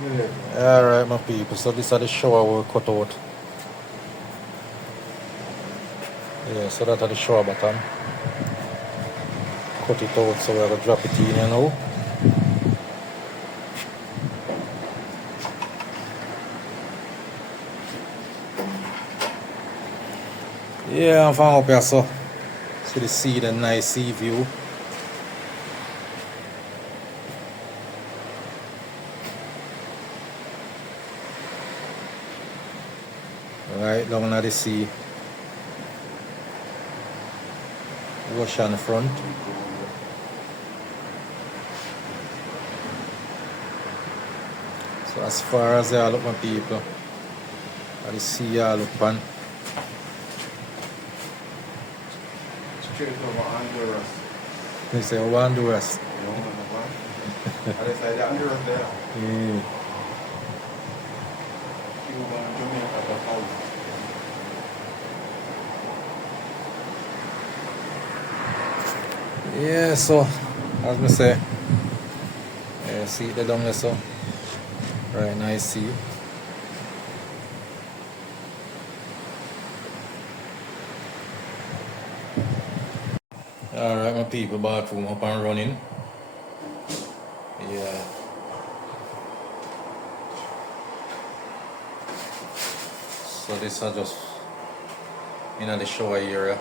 Alright, my people, so this is the shower we cut out. Yeah, so that's the shower bottom. Cut it out, so we're going to drop it in here now. Yeah, I'm from up here, so the sea, the nice sea view. Right down at the sea. Ocean front. So as far as I look, my people, at the sea I look on. Straight over Honduras. They say Honduras. You don't know why? They say Honduras there. Yeah. Cuba and Jamaica, the house. Yeah, so as me say, yeah, see the down there, so right nice sea. Alright, my people, bathroom up and running. Yeah. So this is just in the shower area.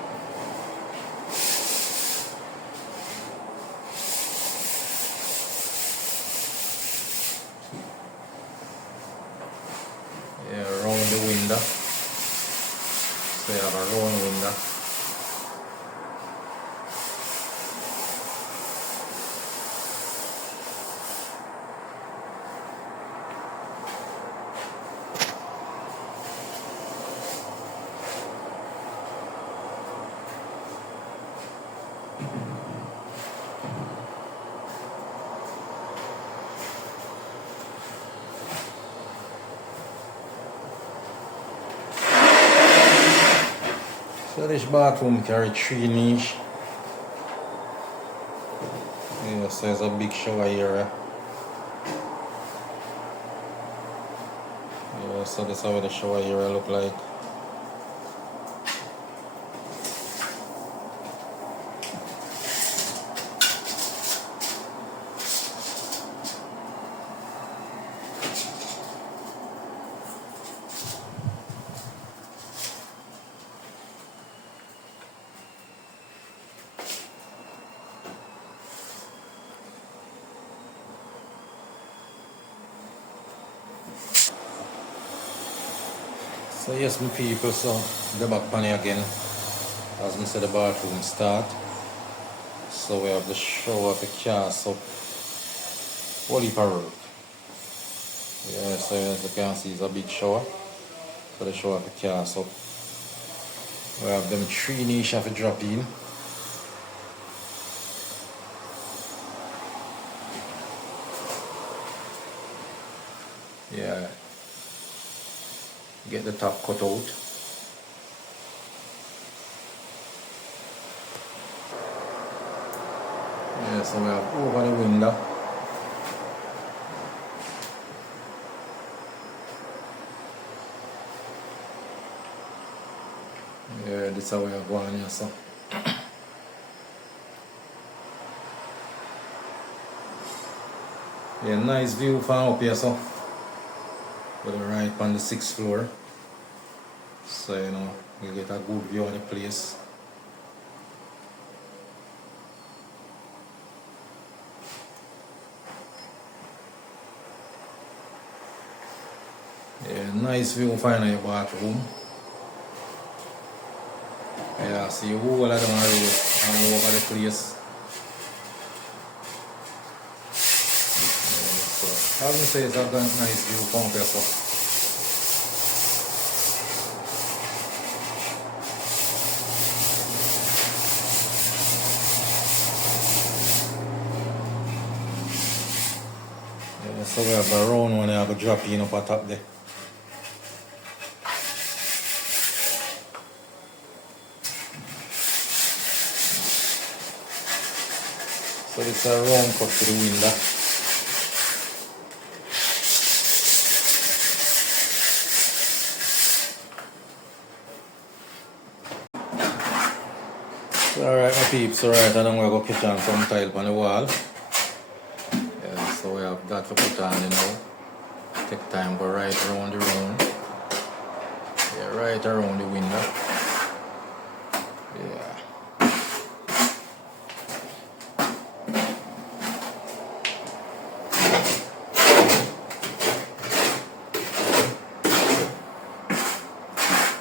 Yeah, around the window. So you have a round window. So this bathroom carry 3 niche. Yeah, so it's a big shower area. Yeah, so this is how the shower area look like. So yes, my people, so the back panel again. As I said, the bathroom start. So we have the shower for cast up. Whole heap of work. Yeah, so as you can see, it's a big shower. So the shower for cast up. We have them 3 niche for drop in. Yeah. Get the top cut out. Yeah, so we have over the window. Yeah, this is how we are going here, so. Yeah, nice view from up here, so. We're right on the 6th floor. So, you know, you get a good view of the place. Yeah, nice view from your bathroom. Yeah, see you all of them are road all over the place. Yeah, so, as I say, it's a nice view from up here, so. Yeah, so we have a round one, I have a drop in up on top there. So it's a round cut to the window. Alright, my peeps, alright, and I'm going to go catch on some tile on the wall. Yeah, so we have that to put on, you know. Take time, go right around the room. Yeah, right around the window. Yeah.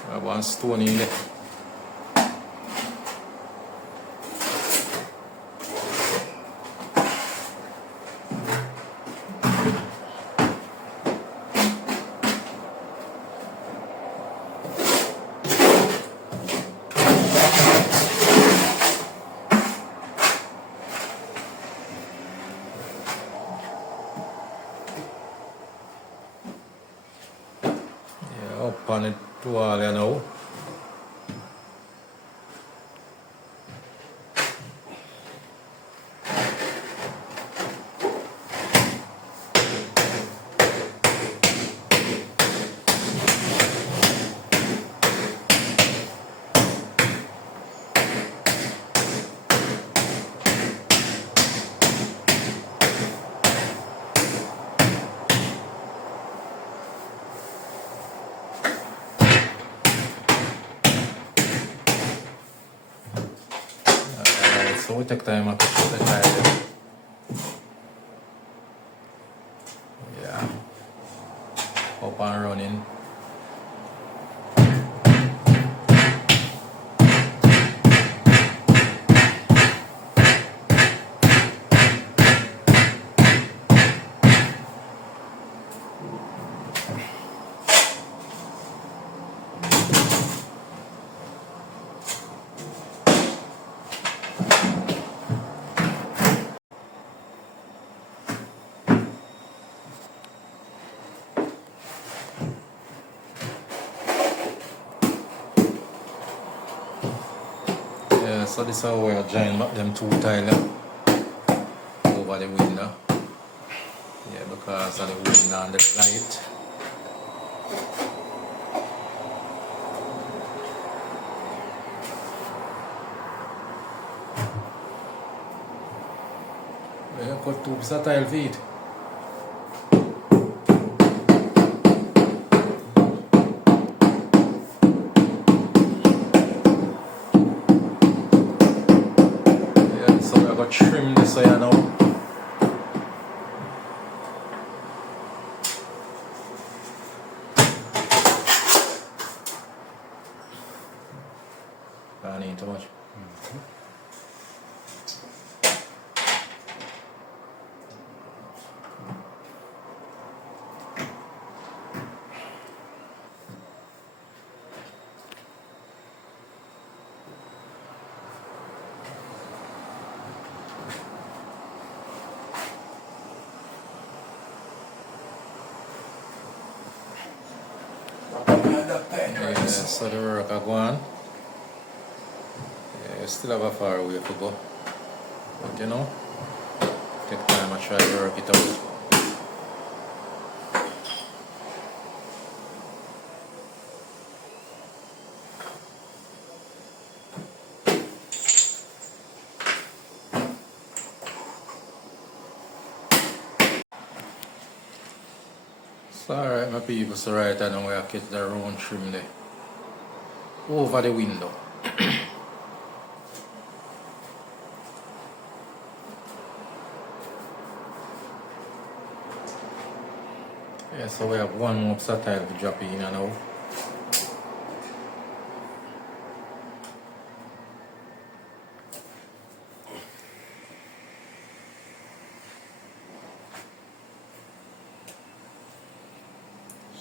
I have one stone in there. Up on it wall, you know. Alright, so we take time to put the tile. Yeah. Up and running. Yeah, so this is how we are joining back them two tiles over the window. Yeah, because of the window and the light. Yeah, cut two pieces of tile feet. Yeah, so we are going to trim this way now. I need too much. Yeah, so the work are going. Yeah, you still have a far way to go. But you know, take time and try to work it out. So alright my people, so right now we are get the round trim there. Over the window. Yeah, so we have one more tile to drop in now.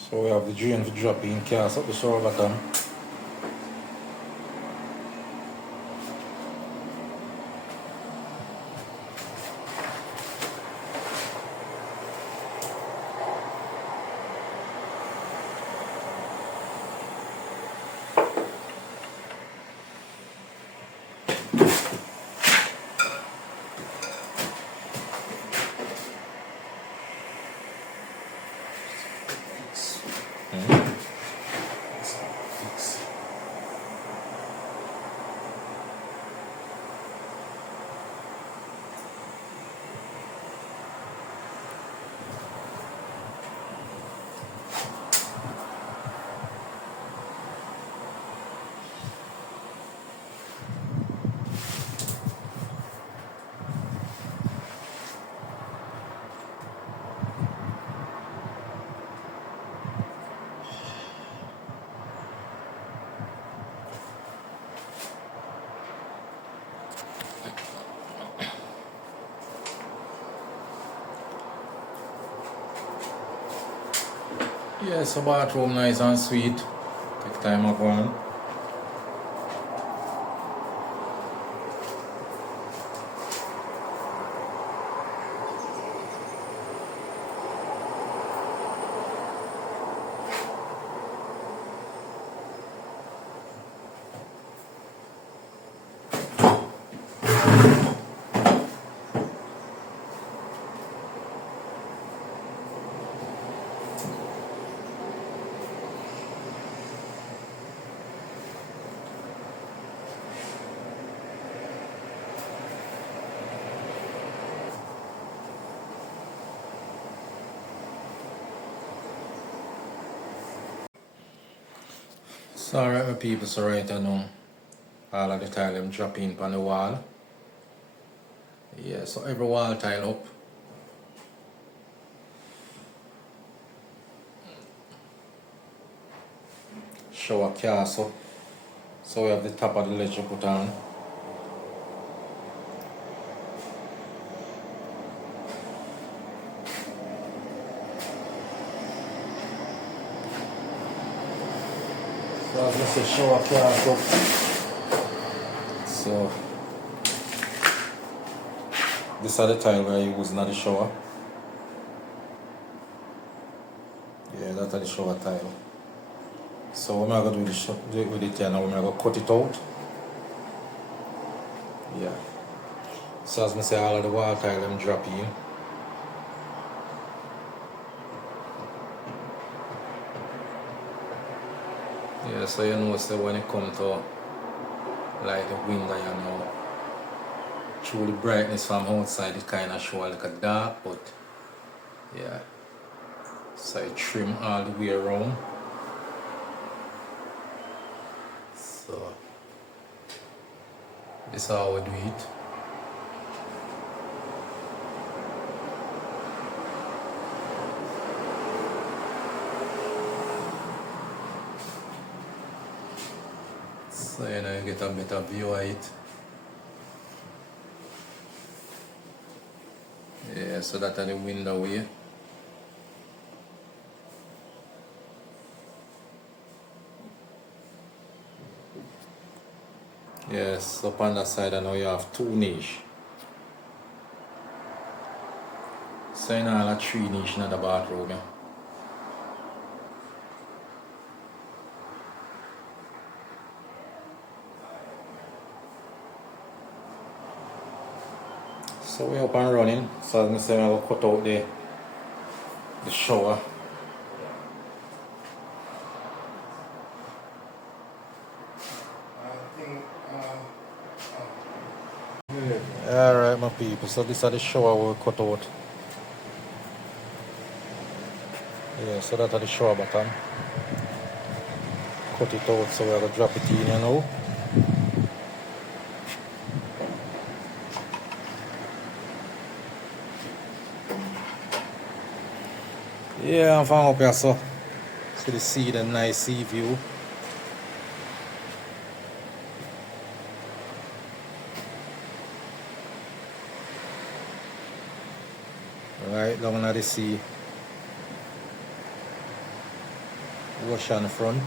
So we have the drain to drop in, cast up the shower bottom. Yeah, so bathroom nice and sweet. Take time of one. So alright my people, so right I know all of the tile them drop in on the wall. Yeah, so every wall tile up. Shower castle. So we have the top of the ledge put on. So as I say, shower castle. So this are the tile where you use in the shower. Yeah, that's the shower tile. So what am I going to do with it here now? I'm going to cut it out. Yeah. So as I say, all of the wall tile them drop in. Yeah, so you know, so when it comes to like the window, you know, through the brightness from outside, it kind of show like a dark, but yeah. So I trim all the way around. So this is how we do it. So you know, you get a better view of it. Yeah, so that's the window way. Yes, up on that side I know you have 2 niche. So you know, all 3 niche in the bathroom. Yeah. So we're up and running. So as I say, I will cut out the shower. Alright my people, so this is the shower we'll cut out. Yeah, so that's the shower bottom. Cut it out, so we're going to drop it in here now. Yeah, I'm from up here, so the sea, the nice sea view. Right down at the sea. Ocean front.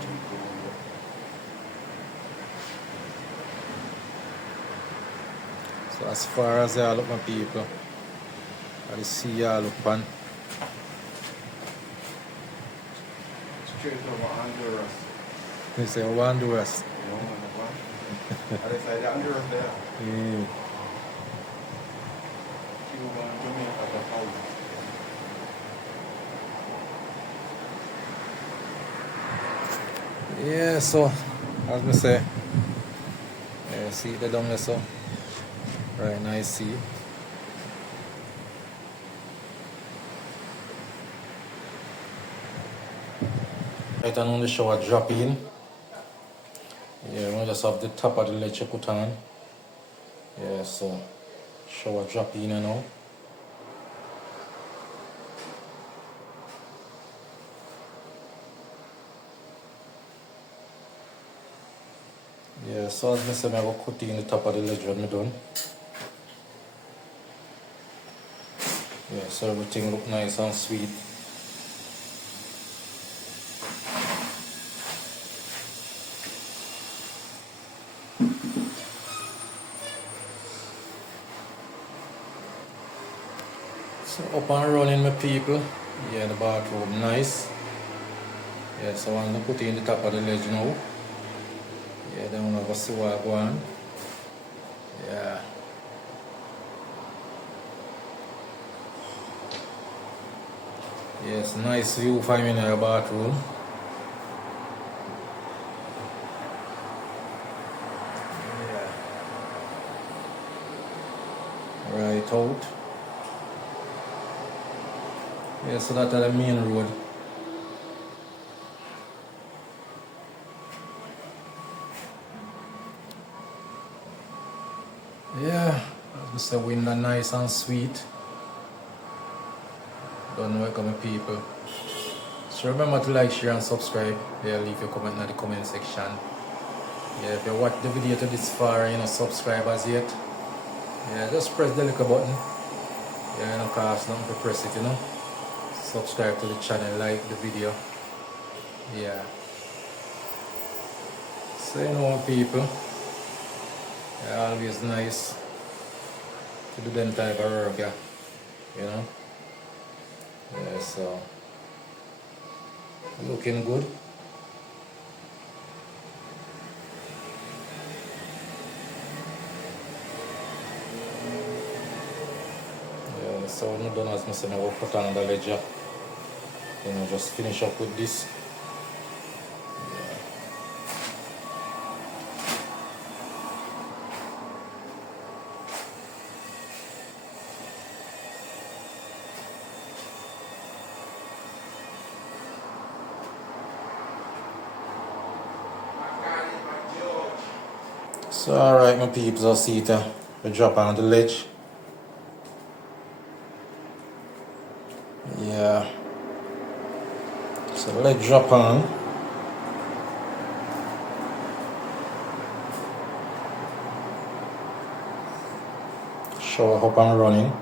So as far as I look my people, I the sea I look on. Straight over Honduras. They say Honduras. You know, man, other side of Honduras there. Yeah. Cuba and Jamaica, the house. Yeah, so as I say, yeah, see the down there, so right nice sea. Right on the shower drop in. Yeah, we just have the top of the ledge put on. Yeah, so shower drop in you know. Yeah, so as I say, I will cut in the top of the ledge when I'm done. Yeah, so everything look nice and sweet. So up and running, my people. Yeah, the bathroom nice. Yeah, so I'm gonna put it in the top of the ledge now. Yeah, then we'll have a see what I go on. Yeah. Yes, nice view for me in the bathroom. Yeah. Right out. Yeah, so that's the main road. Yeah, as we say, wind are nice and sweet. Don't welcome my people. So remember to like, share and subscribe. Yeah, leave your comment in the comment section. Yeah, if you watch the video to this far and you're not subscribed as yet, yeah, just press the little button. Yeah, no cost nothing to press it, you know. Subscribe to the channel, like the video. Yeah. So you know people, yeah, always nice to do them type of work, yeah. You know. Yeah, so looking good. Yeah, so I'm done as I said, I will put on the ledger. You know, just finish up with this. So alright my peeps, I'll see it. We drop on the ledge. Yeah. So ledge drop on. Shower up and running.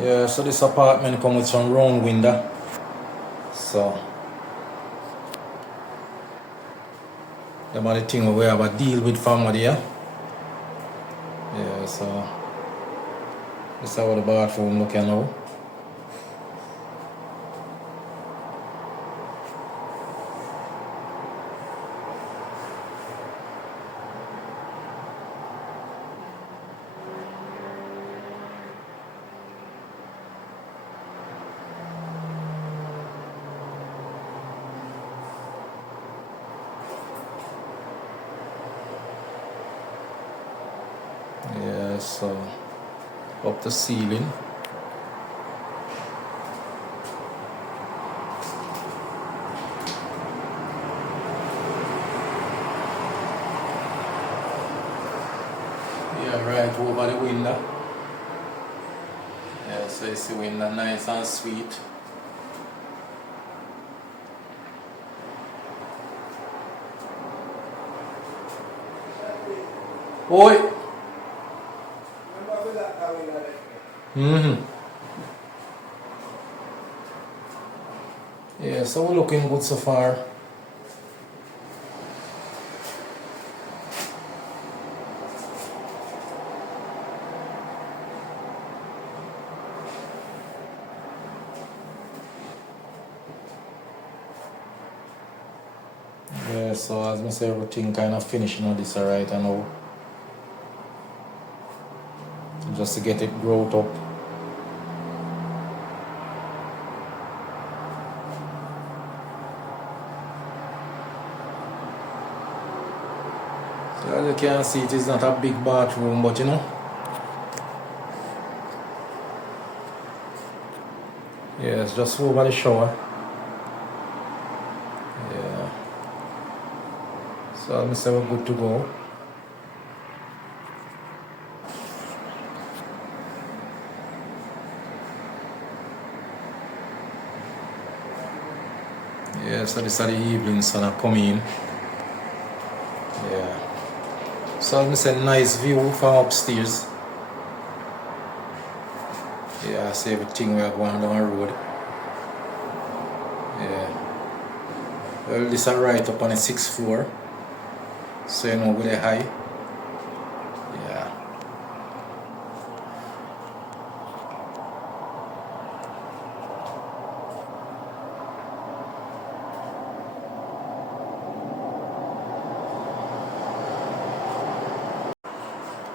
Yeah, so this apartment comes with some round window. So them are the thing we have a deal with family, yeah. Yeah, so this is how the bathroom looking now. Yeah, so up the ceiling. Yeah, right over the window. Yeah, so you see window nice and sweet. Oi! Mm-hmm. Yeah, so we're looking good so far. Yeah, so as I say, everything kind of finishing on this alright, I know. Just to get it growth up. So as you can see, it is not a big bathroom, but you know. Yeah, it's just over the shower. Yeah. So as I say, we're good to go. Yeah, so this is the evening sun are coming. Yeah. So as I said, nice view from upstairs. Yeah, I see everything we are going down the road. Yeah. Well, this is right up on the 6th floor. So you know, with the high. Yeah.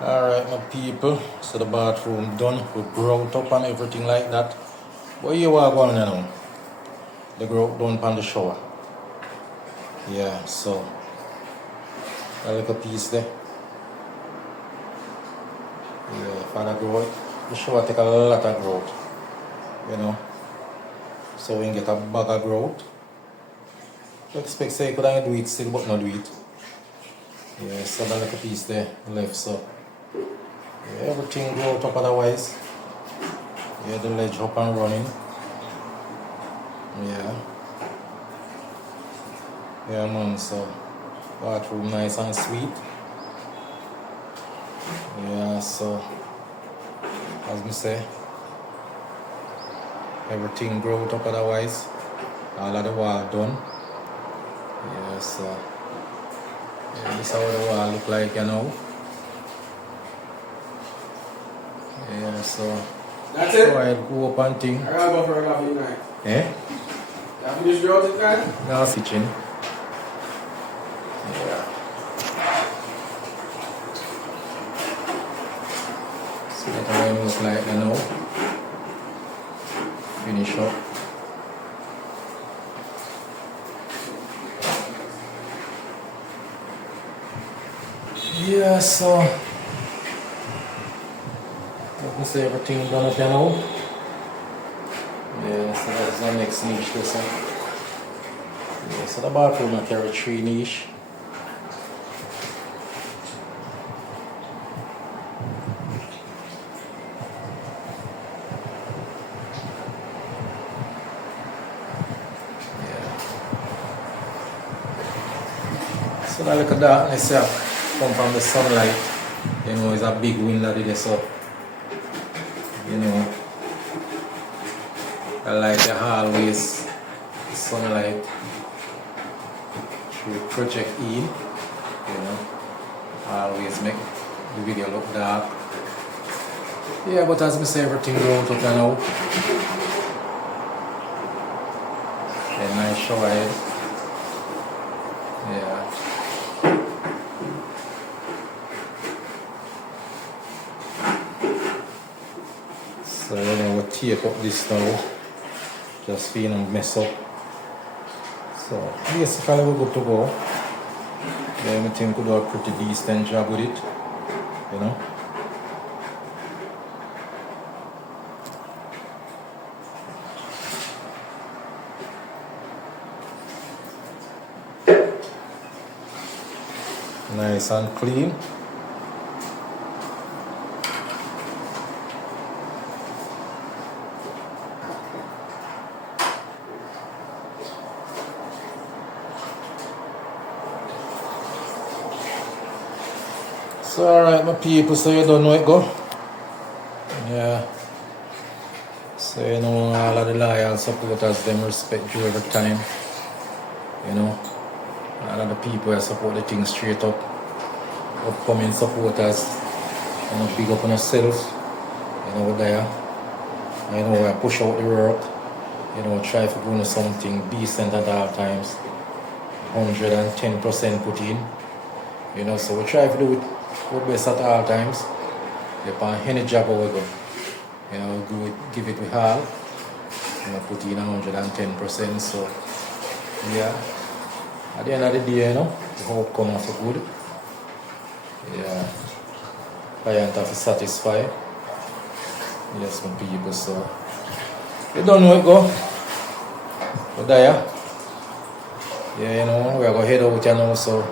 Alright, my people. So the bathroom done. We grout up and everything like that. What you are going on now? The grout done on the shower. Yeah, so a little piece there. Yeah, for the grout. The shower take a lot of grout. You know. So we can get a bag of grout. You expect say you could do it still but not do it. Yeah, so that little piece there left, so yeah, everything grout up otherwise. Yeah, the ledge up and running. Yeah. Yeah man, so bathroom nice and sweet. Yeah, so as me say, everything grout up otherwise. All of the wall done. Yeah, so yeah, this is how the wall look like, you know. Yeah, so That's it? go ahead, go up and thing. I gotta go for a coffee tonight. Eh? Y'all finish your out tonight? Now kitchen. Yeah. So that's how it looks like, you know. Finish up. Yeah, so let me say everything done up, you know. Yeah, so that's the next niche this one. Yeah, so the bathroom I carry 3 niche. Yeah. So that little darkness here come from the sunlight. You know, it's a big window there, so you know, I like the hallways, the sunlight should project in, you know, always make the video look dark. Yeah, but as I say, everything goes up and out. A nice shower head. Yeah. So you know, we'll tape up this now, just for you know, mess up. So basically we're good to go. Yeah, I think we could do a pretty decent job with it, you know. Nice and clean. So alright my people, so you don't know it go. Yeah. So you know all of the loyal supporters, them respect you every time. You know. All of the people that support the thing straight up. Upcoming supporters. You know, big up on yourself. You know, there. You know, I push out the work. You know, try to do something decent at all times. 110% put in. You know, so we try to do it our best at all times. Upon any job we go. You know, we give it with all. You know, put in 110%. So yeah. At the end of the day, you know, the outcome of good. Yeah. Client have to satisfy. Yes, my people, so you don't know it go. But there. Yeah, you know, we are going to head out here now, so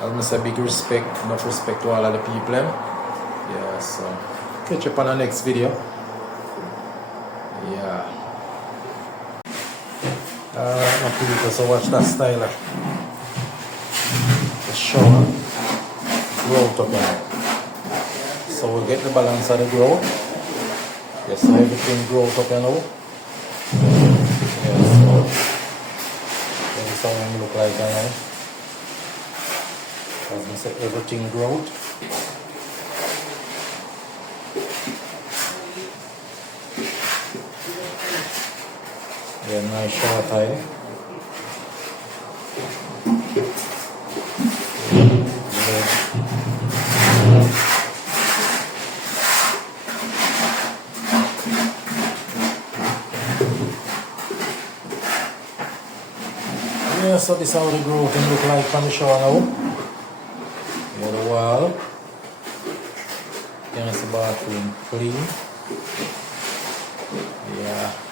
as I say, big respect, enough respect to all of the people. Yeah, so catch up on the next video. Yeah. Alright, my people, so watch that style. The shower. Growth up now. So we'll get the balance of the growth. Yes, so everything grows up now. Yeah, so this how it look like now. As I say, everything growth. Yeah, nice shower tile. Yeah, so this is how the growth can look like from the shower now. Yeah, the wall. You can see the bathroom clean. Yeah.